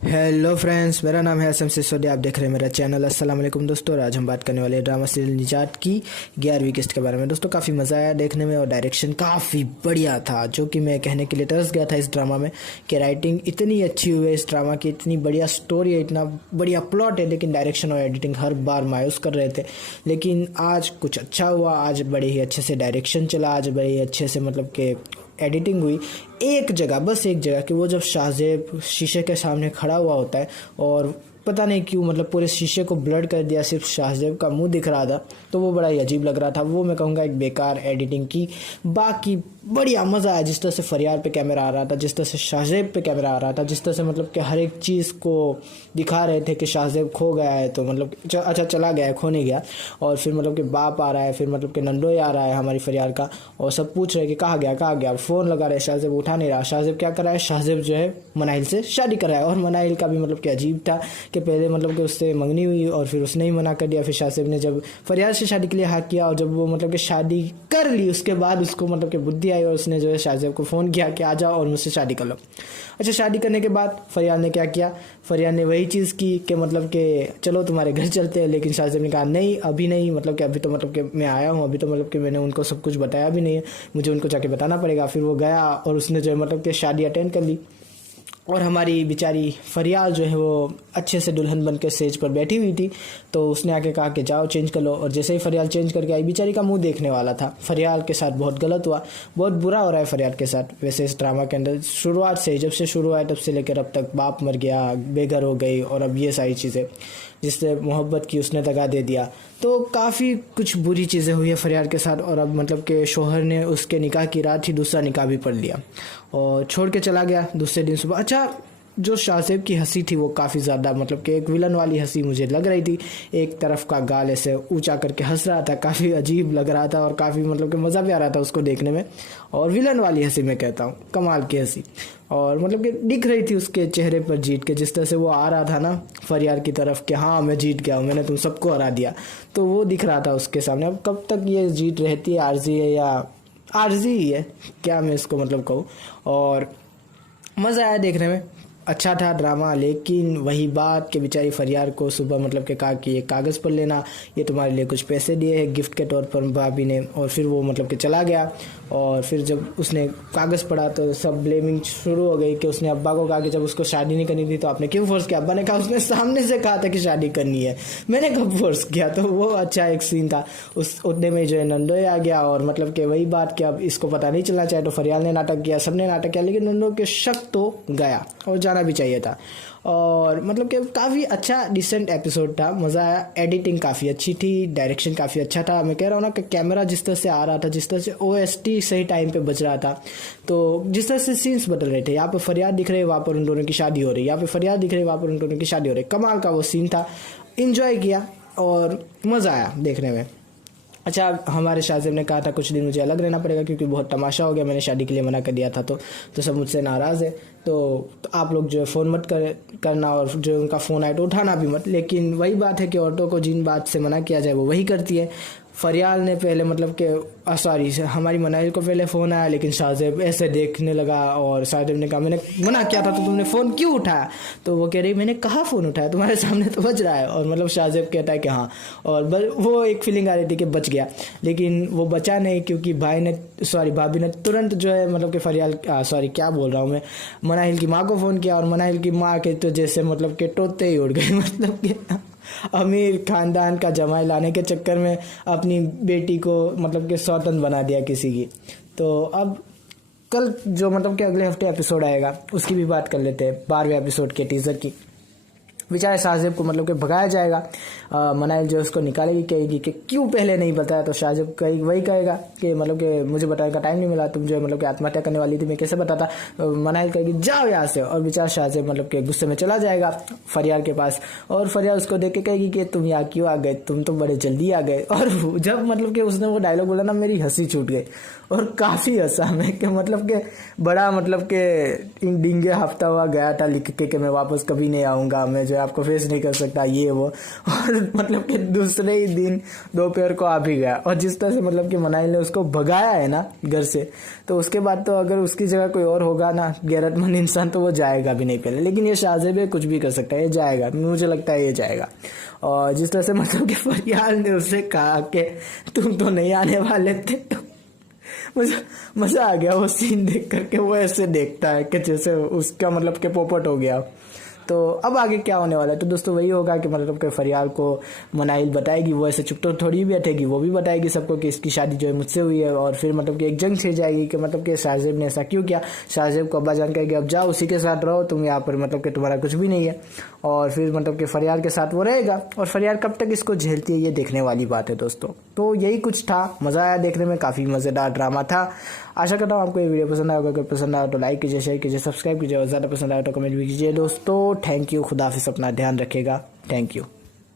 Hello friends, मेरा नाम है असम सिसोदिया। आप देख रहे हैं मेरा चैनल। अस्सलाम वालेकुम दोस्तों। और आज हम बात करने वाले हैं ड्रामा सीरियल निजात की 11वीं किस्त के बारे में। दोस्तों काफ़ी मज़ा आया देखने में और डायरेक्शन काफ़ी बढ़िया था, जो कि मैं कहने के लिए तरस गया था इस ड्रामा में कि राइटिंग इतनी अच्छी हुई है इस ड्रामा की, इतनी बढ़िया स्टोरी है, इतना बढ़िया प्लॉट है, लेकिन डायरेक्शन और एडिटिंग हर बार मायूस कर रहे थे। लेकिन आज कुछ अच्छा हुआ, आज बड़े ही अच्छे से डायरेक्शन चला, आज बड़े ही अच्छे से मतलब कि एडिटिंग हुई। एक जगह, बस एक जगह कि वो जब शाहजेब शीशे के सामने खड़ा हुआ होता है और पता नहीं क्यों मतलब पूरे शीशे को ब्लर कर दिया, सिर्फ शाहजेब का मुंह दिख रहा था, तो वो बड़ा ही अजीब लग रहा था। वो मैं कहूँगा एक बेकार एडिटिंग की। बाकी बढ़िया मज़ा आया, जिस तरह से फरियाद पे कैमरा आ रहा था, जिस तरह से शाहजेब पे कैमरा आ रहा था, जिस तरह से मतलब कि हर एक चीज़ को दिखा रहे थे कि शाहजेब खो गया है, तो मतलब अच्छा चला गया है, खो नहीं गया। और फिर मतलब कि बाप आ रहा है, फिर मतलब कि नंदोई आ रहा है हमारी फरियाद का, और सब पूछ रहे कि कहाँ गया कहाँ गया। फ़ोन लगा रहे, शाहजेब उठा नहीं रहा। शाहजेब क्या कर रहा है, शाहजेब जो है मनाहिल से शादी कर रहा है। और मनाहिल का भी मतलब कि अजीब था कि पहले मतलब कि उससे मंगनी हुई और फिर उसने ही मना कर दिया। फिर शाहजेब ने जब फरियाद से शादी के लिए हाँ किया और जब वो मतलब कि शादी कर ली, उसके बाद उसको मतलब कि बुद्धि आई और उसने जो है शाहजेब को फ़ोन किया कि आ जाओ और मुझसे शादी कर लो। अच्छा, शादी करने के बाद फरियाद ने क्या किया, फरियाद ने वही चीज़ की कि मतलब कि चलो तुम्हारे घर चलते हैं। लेकिन शाहजेब ने कहा नहीं, अभी नहीं, मतलब कि अभी तो मतलब कि मैं आया हूँ, अभी तो मतलब कि मैंने उनको सब कुछ बताया भी नहीं है, मुझे उनको जाके बताना पड़ेगा। फिर वो गया और उसने जो है मतलब कि शादी अटेंड कर ली। और हमारी बेचारी फरियाद जो है वो अच्छे से दुल्हन बन के स्टेज पर बैठी हुई थी, तो उसने आके कहा कि जाओ चेंज कर लो। और जैसे ही फरियाद चेंज करके आई, बेचारी का मुंह देखने वाला था। फरियाद के साथ बहुत गलत हुआ, बहुत बुरा हो रहा है फरियाद के साथ। वैसे इस ड्रामा के अंदर शुरुआत से, जब से शुरू हुआ तब से लेकर अब तक, बाप मर गया, बेघर हो गई, और अब ये सारी चीज़ें, जिससे मोहब्बत की उसने दगा दे दिया। तो काफ़ी कुछ बुरी चीज़ें हुई है फरियाद के साथ। और अब मतलब कि शोहर ने उसके निकाह की रात ही दूसरा निकाह भी पढ़ लिया और छोड़ के चला गया दूसरे दिन सुबह। अच्छा, जो शाहजेब की हंसी थी वो काफ़ी ज़्यादा मतलब कि एक विलन वाली हंसी मुझे लग रही थी। एक तरफ का गाल ऐसे ऊंचा करके हंस रहा था, काफ़ी अजीब लग रहा था और काफ़ी मतलब कि मज़ा भी आ रहा था उसको देखने में। और विलन वाली हंसी मैं कहता हूँ, कमाल की हंसी। और मतलब कि दिख रही थी उसके चेहरे पर जीत के, जिस तरह से वो आ रहा था ना फरियाद की तरफ कि हाँ मैं जीत गया हूँ, मैंने तुम सबको हरा दिया, तो वो दिख रहा था उसके सामने। अब कब तक ये जीत रहती है, आर्जी है या आर्जी ही है, क्या मैं इसको मतलब कहूँ। और मज़ा आया देखने में, अच्छा था ड्रामा। लेकिन वही बात कि बेचारी फरियाद को सुबह मतलब कि कहा कि ये कागज़ पर लेना, ये तुम्हारे लिए कुछ पैसे दिए हैं गिफ्ट के तौर पर भाभी ने, और फिर वो मतलब कि चला गया। और फिर जब उसने कागज़ पढ़ा तो सब ब्लेमिंग शुरू हो गई कि उसने अब्बा को कहा कि जब उसको शादी नहीं करनी थी तो आपने क्यों फोर्स किया। अब्बा ने कहा उसने सामने से कहा था कि शादी करनी है, मैंने कब फोर्स किया। तो वो अच्छा एक सीन था। उस उतने में जो है नंदोई आ गया और मतलब कि वही बात कि अब इसको पता नहीं चलना चाहिए, तो फरियाद ने नाटक किया, सबने नाटक किया, लेकिन नंदो के शक तो गया और जाना भी चाहिए था। और मतलब कि काफ़ी अच्छा डिसेंट एपिसोड था, मज़ा आया। एडिटिंग काफ़ी अच्छी थी, डायरेक्शन काफ़ी अच्छा था। मैं कह रहा हूँ ना कि कैमरा जिस तरह से आ रहा था, जिस तरह से ओएसटी सही टाइम पे बज रहा था, तो जिस तरह से सीन्स बदल रहे थे, यहाँ पे फरियाद दिख रहे, वहाँ पर उन दोनों की शादी हो रही, यहाँ पे फरियाद दिख रहे, वहाँ पर उन दोनों की शादी हो रही। कमाल का वो सीन था, इंजॉय किया और मज़ा आया देखने में। अच्छा, हमारे शाहजेब ने कहा था कुछ दिन मुझे अलग रहना पड़ेगा क्योंकि बहुत तमाशा हो गया, मैंने शादी के लिए मना कर दिया था, तो सब मुझसे नाराज़ है। तो आप लोग जो है फ़ोन मत करना, और जो उनका फ़ोन आए तो उठाना भी मत। लेकिन वही बात है कि औरतों को जिन बात से मना किया जाए वो वही करती है। फरियाद ने पहले मतलब कि सॉरी, हमारी मनाहिल को पहले फ़ोन आया, लेकिन शाहजेब ऐसे देखने लगा और शाहजेब ने कहा मैंने मना किया था तो तुमने फ़ोन क्यों उठाया। तो वो कह रही मैंने कहा फ़ोन उठाया, तुम्हारे सामने तो बज रहा है। और मतलब शाहजेब कहता है कि हाँ, और वो एक फीलिंग आ रही थी कि बच गया, लेकिन वो बचा नहीं क्योंकि भाभी ने तुरंत जो है मतलब कि फरियाद क्या बोल रहा हूँ मैं, मनाहिल की माँ को फ़ोन किया। और मनाहिल की माँ के तो जैसे मतलब कि तोते ही उड़ गए मतलब कि अमीर खानदान का जमाई लाने के चक्कर में अपनी बेटी को मतलब कि स्वतंत्र बना दिया किसी की। तो अब कल जो मतलब कि अगले हफ्ते एपिसोड आएगा उसकी भी बात कर लेते हैं, 12वें एपिसोड के टीज़र की। बेचारे शाहजेब को मतलब कि भगाया जाएगा, मनाइल जो उसको निकालेगी, कहेगी कि क्यों पहले नहीं बताया। तो शाहजेब वही कहेगा कि मतलब कि मुझे बताने का टाइम नहीं मिला, तुम जो है मतलब कि आत्महत्या करने वाली थी, मैं कैसे बताता। मनाइल कहेगी जाओ यहाँ से, और बेचारा शाहजेब मतलब कि गुस्से में चला जाएगा फरियाद के पास। और फरियाद उसको देख के कहेगी कि तुम यहाँ क्यों आ गए, तुम तो बड़े जल्दी आ गए। और जब मतलब कि उसने वो डायलॉग बोला ना, मेरी हंसी छूट गई और काफ़ी हंसा मैं कि मतलब कि बड़ा मतलब कि डिंगे हफ्ता हुआ गया था लिख के कि मैं वापस कभी नहीं आऊँगा, मैं जो जाएगा, आपको फेस नहीं कर सकता, ये वो। और मतलब कि दूसरे ही दिन दोपहर को आ भी गया। और जिस तरह से मतलब कि मनाइल ने उसको भगाया है ना घर से, तो उसके बाद तो अगर उसकी जगह कोई और होगा ना गैरतमंद इंसान, तो वो जाएगा भी नहीं पहले। लेकिन ये शाहजेब है, कुछ भी कर सकता है, ये जाएगा, मुझे लगता है ये जाएगा। और जिस तरह से मतलब कि फरियाल ने उससे कहा कि तुम तो नहीं आने वाले थे, मुझे मजा आ गया वो सीन देख करके। वो ऐसे देखता है कि जैसे उसका मतलब कि पोपट हो गया। तो अब आगे क्या होने वाला है, तो दोस्तों वही होगा कि मतलब कि फरियाल को मनाइल बताएगी, वो ऐसे चुप तो थोड़ी भी बैठेगी, वो भी बताएगी सबको कि इसकी शादी जो है मुझसे हुई है। और फिर मतलब कि एक जंग छिड़ जाएगी कि मतलब कि शाहजेब ने ऐसा क्यों किया। शाहजेब को अब्बा जान कहेगी अब जाओ उसी के साथ रहो, तुम यहाँ पर मतलब कि तुम्हारा कुछ भी नहीं है। और फिर मतलब कि फरियाल के साथ वो रहेगा। और फरियाल कब तक इसको झेलती है, ये देखने वाली बात है दोस्तों। तो यही कुछ था, मज़ा आया देखने में, काफ़ी मज़ेदार ड्रामा था। आशा करता हूँ आपको ये वीडियो पसंद आएगा। अगर पसंद आया तो लाइक कीजिए, शेयर कीजिए, सब्सक्राइब कीजिए, और ज़्यादा पसंद आया तो कमेंट भी कीजिए दोस्तों। थैंक यू, खुदा हाफिज़, अपना ध्यान रखिएगा। Thank you.